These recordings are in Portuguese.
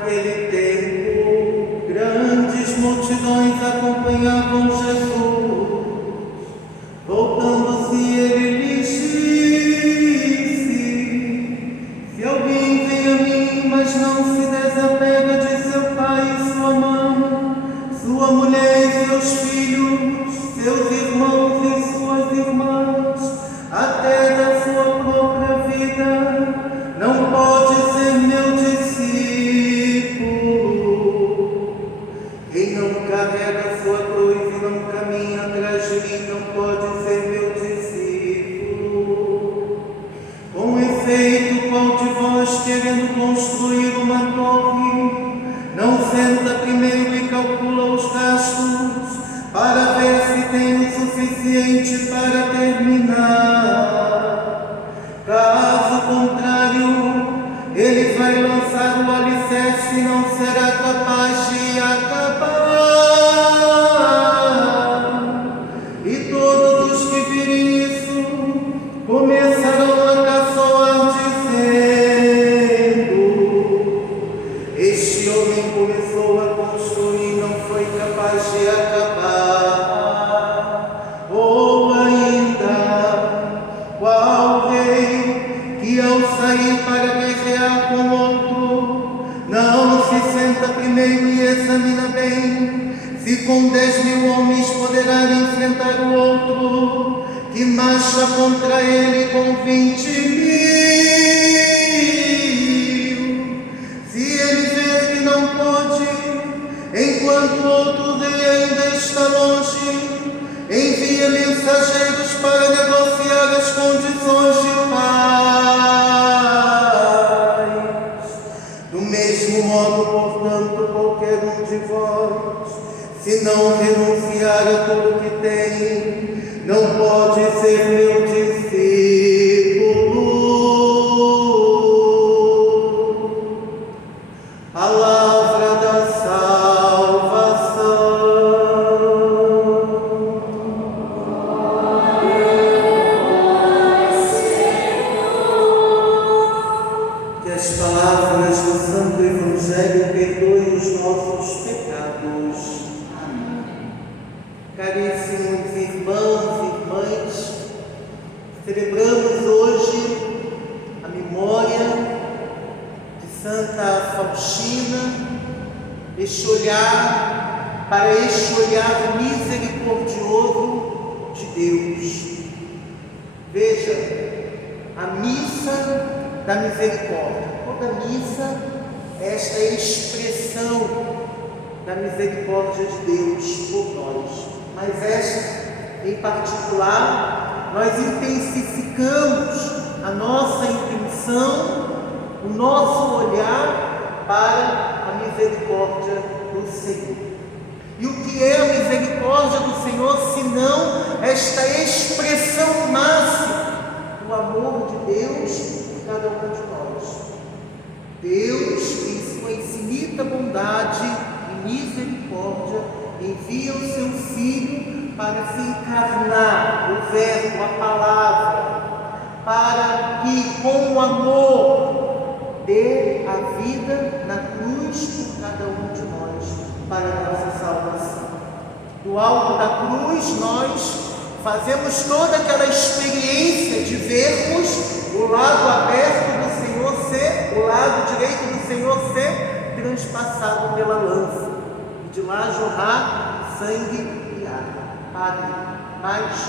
Naquele tempo, grandes multidões acompanhavam Jesus. Voltando-se, ele lhes disse: se alguém vem a mim, mas não se desapega de seu pai e sua mãe, sua mulher e seus filhos, seus irmãos e suas irmãs, até da sua própria vida, não pode ser meu discípulo. Quem não carrega sua cruz e não caminha atrás de mim, não pode ser meu discípulo. Com efeito, qual de vós, querendo construir uma torre, não senta primeiro e calcula os gastos, para ver se tem o suficiente para terminar? Caso contrário, ele vai lançar o alicerce e não será capaz de acabar. E todos os que virem isso começarão a caçoar, dizendo: este homem começou a construir e não foi capaz de acabar. Ou ainda, qual rei que ao sair para guerrear com outro, não se senta primeiro e examina bem se com 10.000 homens poderá enfrentar o outro, que marcha contra ele com 20.000? Se ele ver que não pode, enquanto outro rei ainda está longe, envia mensageiros para negociar as condições de paz. Do mesmo modo, portanto, qualquer um de vós, se não renunciar a tudo que tem, não pode ser meu discípulo. Palavra da salvação. Que as palavras do Santo Evangelho perdoem os nossos pecados. Amém. Caríssimos irmãos e irmãs, celebramos hoje a memória de Santa Faustina, este olhar misericordioso de Deus. Veja, a missa da misericórdia. Toda missa é esta expressão da misericórdia de Deus por nós. Mas esta, em particular, nós intensificamos a nossa intenção, o nosso olhar para a misericórdia do Senhor. E o que é a misericórdia do Senhor, senão esta expressão máxima do amor de Deus por cada um de nós? Deus, em sua infinita bondade e misericórdia, envia o seu Filho para se encarnar, o Verbo, a Palavra, para que, com o amor, dê a vida na cruz por cada um de nós, para a nossa salvação. Do alto da cruz, nós fazemos toda aquela experiência de vermos o lado aberto do Senhor ser, o lado direito do Senhor ser transpassado pela lança, e de lá jorrar sangue e água. Padre, mas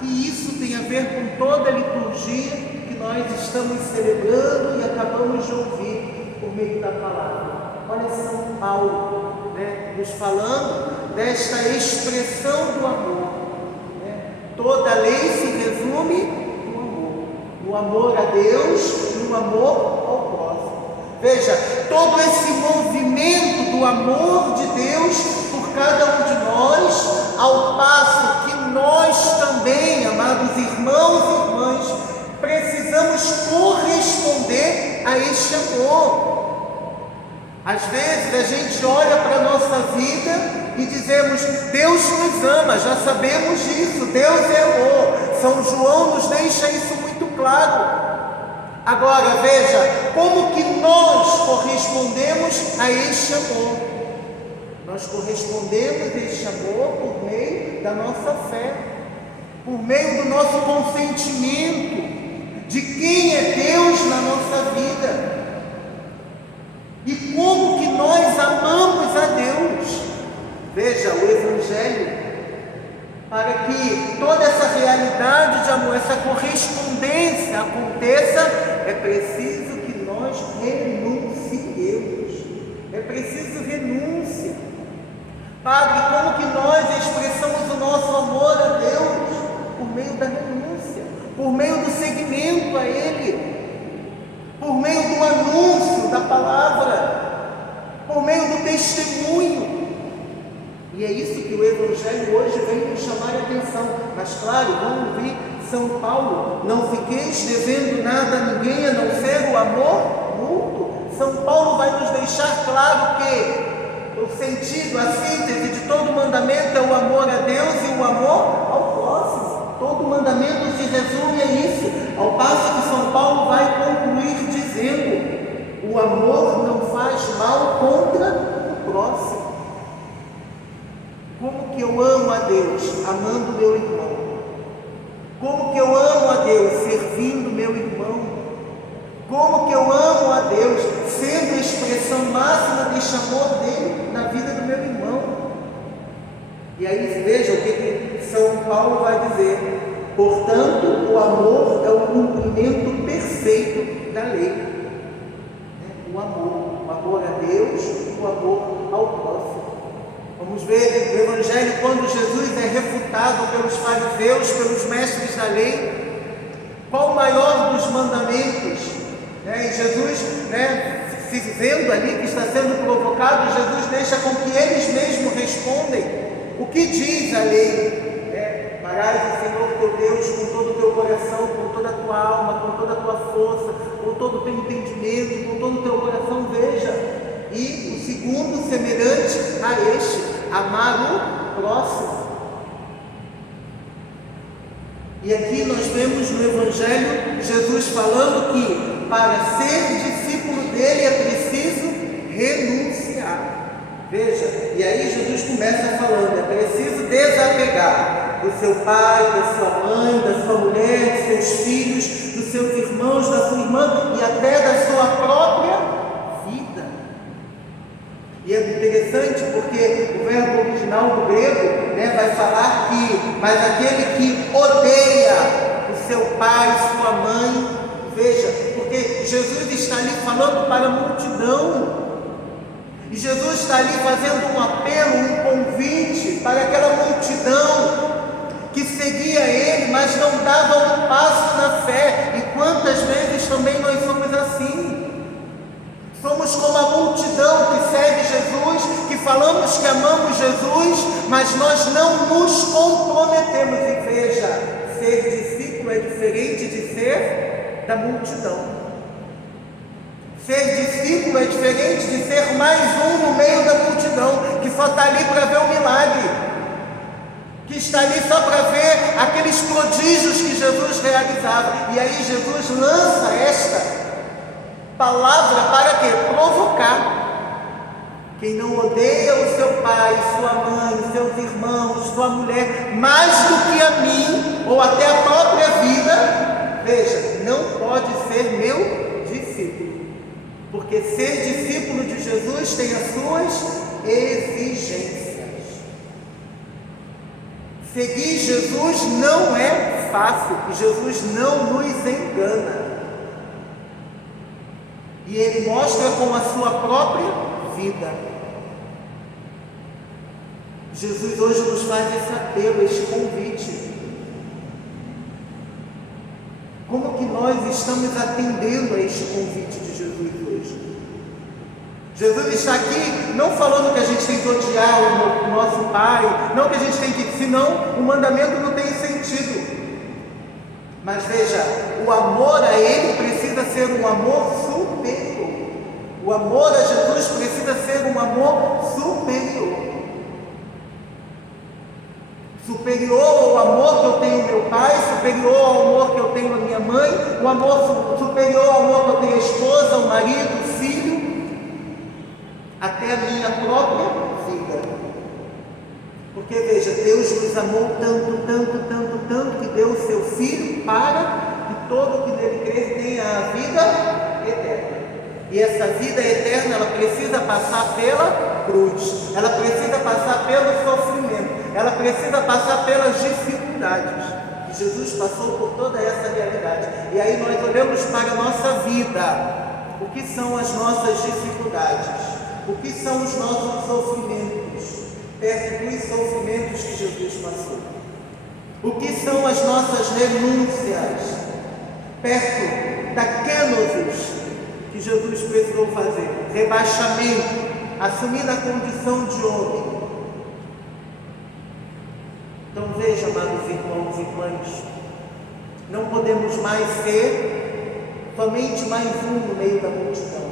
que isso tem a ver com toda a liturgia que nós estamos celebrando e acabamos de ouvir por meio da palavra. Olha São Paulo, nos falando desta expressão do amor. Toda a lei se resume no amor a Deus e no amor ao próximo. Veja, todo esse movimento do amor de Deus por cada um de nós, ao passo que nós também, amados irmãos e irmãs, precisamos corresponder a este amor. Às vezes a gente olha para a nossa vida e dizemos: Deus nos ama, já sabemos disso, Deus é amor. São João nos deixa isso muito claro. Agora veja, como que nós correspondemos a este amor? Nós correspondemos a este amor por meio da nossa fé, por meio do nosso consentimento de quem é Deus na nossa vida. E como que nós amamos a Deus? Veja, o Evangelho, para que toda essa realidade de amor, essa correspondência aconteça, é preciso que nós renunciemos. É preciso renúncia. Padre, como que nós expressamos o nosso amor a Deus? Por meio da renúncia, por meio do seguimento a Ele, por meio do anúncio da palavra, por meio do testemunho. E é isso que o Evangelho hoje vem nos chamar a atenção. Mas claro, vamos ouvir São Paulo: não fiqueis devendo nada a ninguém a não ser o amor mútuo. São Paulo vai nos deixar claro que o sentido, a síntese de todo mandamento é o amor a Deus e o amor ao próximo. Todo mandamento se resume a isso, ao passo que São Paulo vai concluir dizendo: o amor não faz mal contra o próximo. Como que eu amo a Deus? Amando meu irmão. Como que eu amo a Deus? Servindo meu irmão. Como que eu amo a Deus? Sendo a expressão máxima deste amor dele na vida do meu irmão. E aí veja o que São Paulo vai dizer: portanto, o amor é o cumprimento perfeito da lei. O amor a Deus e o amor ao próximo. Vamos ver no Evangelho, quando Jesus é refutado pelos fariseus, pelos mestres da lei, qual o maior dos mandamentos? E Jesus, se vendo ali que está sendo provocado, Jesus deixa com que eles mesmos respondem. O que diz a lei? Amarás o Senhor teu Deus com todo o teu coração, com toda a tua alma, com toda a tua força, com todo o teu entendimento, com todo o teu coração. Veja. E o segundo, semelhante a este: amar o próximo. E aqui nós vemos no Evangelho Jesus falando que para ser discípulo dele é preciso renunciar. Veja, e aí Jesus começa falando: é preciso desapegar do seu pai, da sua mãe, da sua mulher, dos seus filhos, dos seus irmãos, da sua irmã e até da sua própria vida. E é interessante porque o verbo original do grego vai falar que, mas aquele que odeia o seu pai, sua mãe, veja, porque Jesus está ali falando para a multidão, e Jesus está ali fazendo um apelo, um convite para aquela multidão que seguia ele, mas não dava um passo na fé. E quantas vezes também nós somos assim? Somos como a multidão que segue Jesus, que falamos que amamos Jesus, mas nós não nos comprometemos. E veja, ser discípulo é diferente de ser da multidão. Ser discípulo é diferente de ser mais um no meio da multidão, que só está ali para ver o milagre, que está ali só para ver aqueles prodígios que Jesus realizava. E aí Jesus lança esta palavra para quê? Provocar. Quem não odeia o seu pai, sua mãe, seus irmãos, sua mulher, mais do que a mim, ou até a própria vida, veja, não pode ser meu discípulo. Porque ser discípulo de Jesus tem as suas exigências. Seguir Jesus não é fácil, e Jesus não nos engana. E Ele mostra com a sua própria vida. Jesus hoje nos faz esse apelo, esse convite. Como que nós estamos atendendo a este convite de Jesus hoje? Jesus está aqui não falando que a gente tem que odiar o nosso pai, não que a gente tem que, senão o mandamento não tem sentido. Mas veja, o amor a Ele precisa ser um amor superior. O amor a Jesus precisa ser um amor superior. superior ao amor que eu tenho ao meu pai, superior ao amor que eu tenho à minha mãe, o amor superior ao amor que eu tenho à esposa, ao marido, ao filho, até a minha própria vida. Porque veja, Deus nos amou tanto, tanto, tanto, tanto, que deu o seu Filho para que todo que nele crê tenha a vida eterna. E essa vida eterna, ela precisa passar pela cruz, ela precisa passar pelo sofrimento, ela precisa passar pelas dificuldades. E Jesus passou por toda essa realidade. E aí nós olhamos para a nossa vida. O que são as nossas dificuldades? O que são os nossos sofrimentos? Perto dos sofrimentos que Jesus passou. O que são as nossas renúncias? Perto daqueles que Jesus precisou fazer. Rebaixamento, assumindo a condição de homem. Então veja, amados irmãos e irmãs, não podemos mais ser somente mais um no meio da multidão.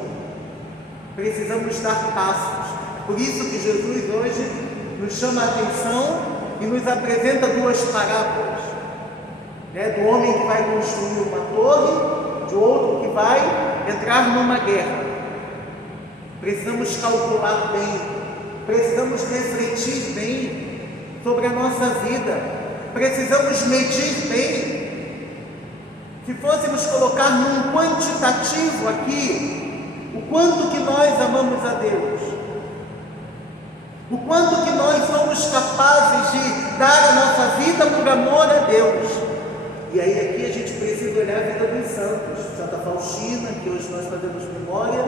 Precisamos dar passos. Por isso que Jesus hoje nos chama a atenção e nos apresenta duas parábolas, do homem que vai construir uma torre, de outro que vai entrar numa guerra. Precisamos calcular bem, precisamos refletir bem sobre a nossa vida, precisamos medir bem. Se fôssemos colocar num quantitativo aqui, o quanto que nós amamos a Deus, o quanto que nós somos capazes de dar a nossa vida por amor a Deus. E aí aqui a gente precisa olhar a vida dos santos, Santa Faustina, que hoje nós fazemos memória.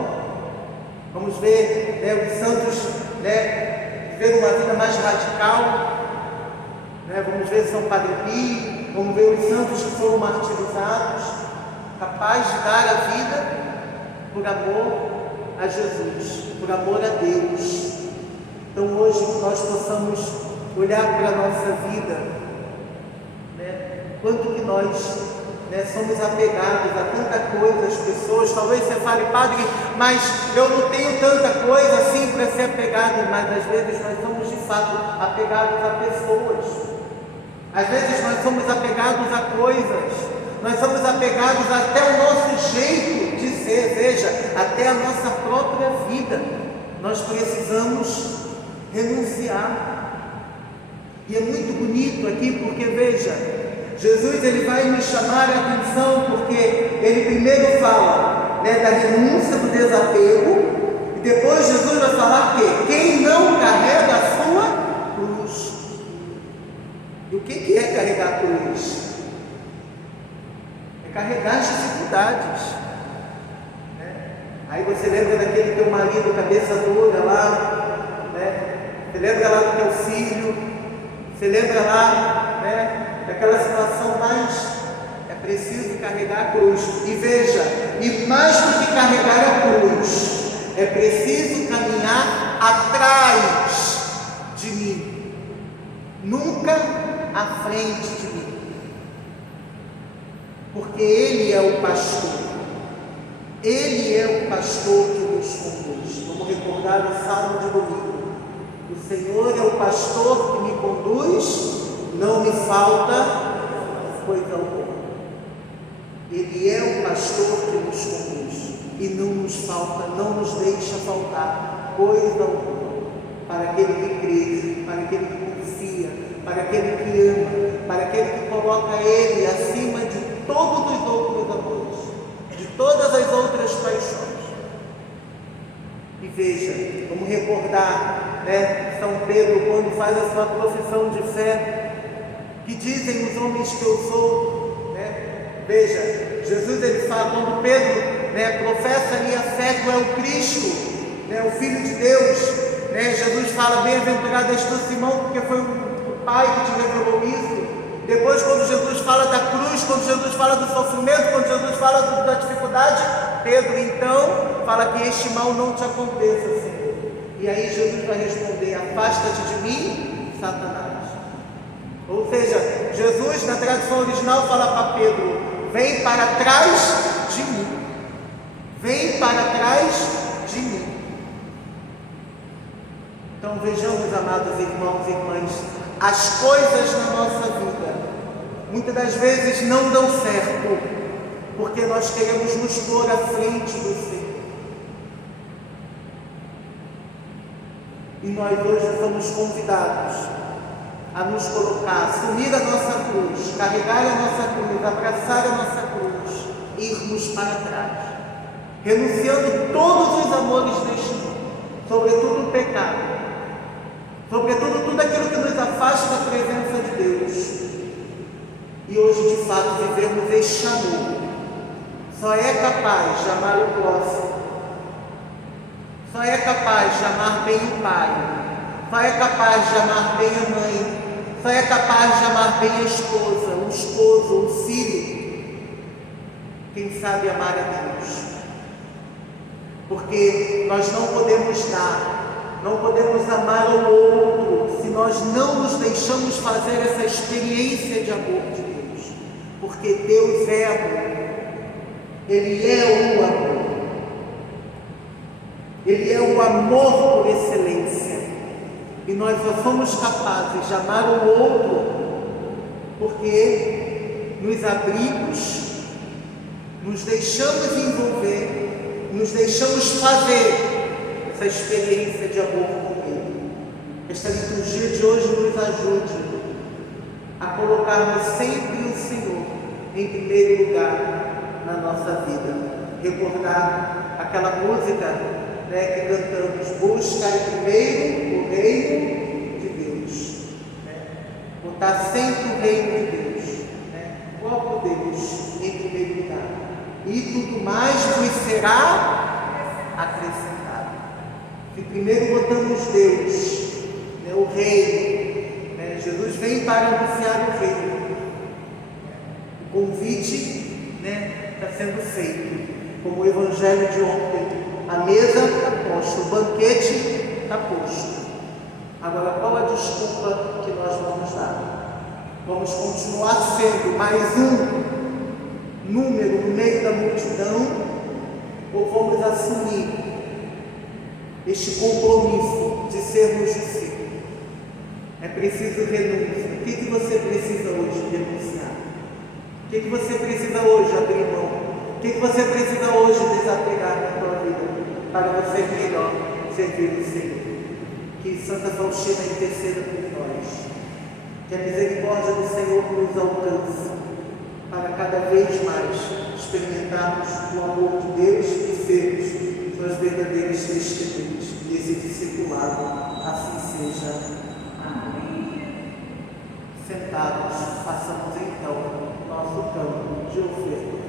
Vamos ver os santos viver uma vida mais radical. Vamos ver São Padre Pio, vamos ver os santos que foram martirizados, capazes de dar a vida por amor a Jesus, por amor a Deus. Então hoje que nós possamos olhar para a nossa vida, quanto que nós somos apegados a tanta coisa, as pessoas. Talvez você fale, padre, mas eu não tenho tanta coisa assim para ser apegado. Mas às vezes nós somos de fato apegados a pessoas, às vezes nós somos apegados a coisas, nós somos apegados até o nosso jeito de ser, veja, até a nossa própria vida. Nós precisamos renunciar. E é muito bonito aqui, porque veja, Jesus ele vai nos chamar a atenção, porque ele primeiro fala da renúncia, do desapego, e depois Jesus vai falar que quem não carrega a sua cruz. E o que é carregar a cruz? É carregar as dificuldades. Aí você lembra daquele teu marido cabeça dura lá, você lembra lá do teu filho, você lembra lá daquela situação, mas é preciso carregar a cruz. E veja, e mais do que carregar a cruz, é preciso caminhar atrás de mim, nunca à frente de mim, porque Ele é o pastor, Ele é o pastor que nos conduz. Vamos recordar o Salmo de domingo: o Senhor é o pastor que me conduz, não me falta coisa alguma. Ele é o pastor que nos conduz e não nos falta, não nos deixa faltar coisa alguma. Para aquele que crê, para aquele que confia, para aquele que ama, para aquele que coloca Ele acima de todos os outros amores, de todas as outras paixões. E veja, vamos recordar São Pedro, quando faz a sua profissão de fé, que dizem os homens que eu sou. Veja, Jesus ele fala, quando Pedro professa ali a fé que é o Cristo, o Filho de Deus, Jesus fala, bem-aventurado és tu, Simão, porque foi o Pai que te revelou isso. Depois, quando Jesus fala da cruz, quando Jesus fala do sofrimento, quando Jesus fala da dificuldade, Pedro então fala que este mal não te aconteça, Senhor. E aí Jesus vai responder: afasta-te de mim, Satanás. Ou seja, Jesus na tradução original fala para Pedro: vem para trás de mim, vem para trás de mim. Então vejamos, amados irmãos e irmãs, as coisas na nossa vida muitas das vezes não dão certo, porque nós queremos nos pôr à frente do Senhor. E nós hoje somos convidados a nos colocar, assumir a nossa cruz, carregar a nossa cruz, abraçar a nossa cruz, irmos para trás, renunciando todos os amores deste mundo, sobretudo o pecado, sobretudo tudo aquilo que nos afasta da presença de Deus. E hoje, de fato, vivemos este amor. Só é capaz de amar o próximo, só é capaz de amar bem o pai, só é capaz de amar bem a mãe, só é capaz de amar bem a esposa, o esposo, o filho. Quem sabe amar a Deus? Porque nós não podemos dar, não podemos amar ao outro se nós não nos deixamos fazer essa experiência de amor de Deus. Porque Deus é amor. Ele é o amor. Ele é o amor por excelência. E nós só somos capazes de amar o outro porque nos abrimos, nos deixamos envolver, nos deixamos fazer essa experiência de amor com Ele. Esta liturgia de hoje nos ajude a colocarmos sempre o Senhor em primeiro lugar na nossa vida. Recordar aquela música, que cantamos: buscar primeiro o reino de Deus, botar sempre o reino de Deus, o próprio Deus em primeiro lugar, e tudo mais nos será acrescentado. Se primeiro botamos Deus, o reino, Jesus vem para anunciar o reino. O convite está sendo feito, como o evangelho de ontem. A mesa está posta, o banquete está posto. Agora, qual a desculpa que nós vamos dar? Vamos continuar sendo mais um número no meio da multidão, ou vamos assumir este compromisso de sermos discípulos? É preciso renúncia. O que você precisa hoje renunciar? O que você precisa hoje abrir mão? O que você precisa hoje desapegar na tua vida para você melhor servir o Senhor? Que Santa Faustina interceda por nós, que a misericórdia do Senhor nos alcance, para cada vez mais experimentarmos o amor de Deus e sermos suas verdadeiras testemunhas desse discipulado. Assim seja. Amém. Sentados, façamos então nosso canto de oferta.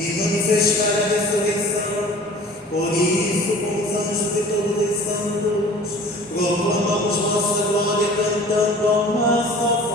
e manifestar a ressurreição. Por isso, com os anjos e todos os santos, proclamamos vossa glória cantando ao mais alto